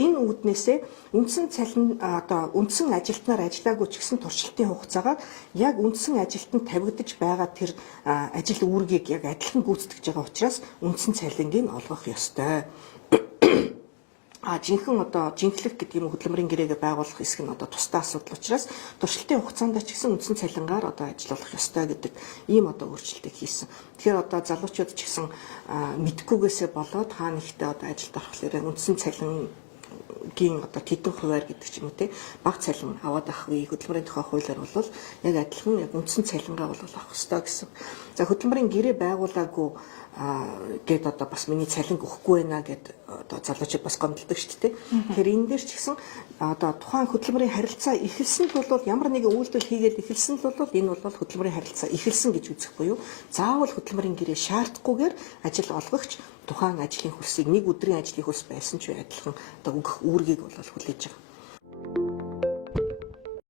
энэ үүднээсээ үндсэн цалин одоо үндсэн ажилтнаар ажиллаагүй ч гэсэн туршилтын хугацаагаар яг үндсэн ажилтнанд тавигдаж байгаа тэр ажил үүргийг яг адилхан гүйцэтгэж байгаа учраас үндсэн цалингийг олгох ёстой. Жинхэнэ одоо жинхлэх гэдэг юм хөдөлмөрийн гэрээгээ байгуулах хэсэг нь одоо тусдаа асуудал учраас туршилтын хугацаанд ч гэсэн үндсэн цалингаар одоо ажиллах ёстой гэдэг ийм одоо өөрчлөлтийг хийсэн. Тэгэхээр одоо залуучууд ч гэсэн мэдхгүйгээсээ болоод хаа нэгтээ одоо ажилд орох хэрэг үндсэн цалингийн одоо тэдэн хувиар гэдэг ч юм уу те бага цалин аваад авах үе хөдөлмөрийн тухай хуулиар бол яг адилхан яг үндсэн цалингаа бол авах ёстой гэсэн. За хөдөлмөрийн гэрээ байгуулаагүй гэд одоо бас миний цалин өгөхгүй байна гэд одоо залуучууд бас гомдолдог шүү дээ. Тэгэхээр энэ дээр ч гэсэн одоо тухайн хөдөлмөрийн харилцаа эхэлсэнд бол ямар нэгэн үйлдэл хийгээд эхэлсэнд бол энэ бол хөдөлмөрийн харилцаа эхэлсэн гэж үзэх буюу заавал хөдөлмөрийн гэрээ шаардахгүйгээр ажил олгогч тухайн ажлын хөлсийг нэг өдрийн ажлын хөлс байсан ч адилхан одоо өгөх үүргийг бол хүлээж байгаа.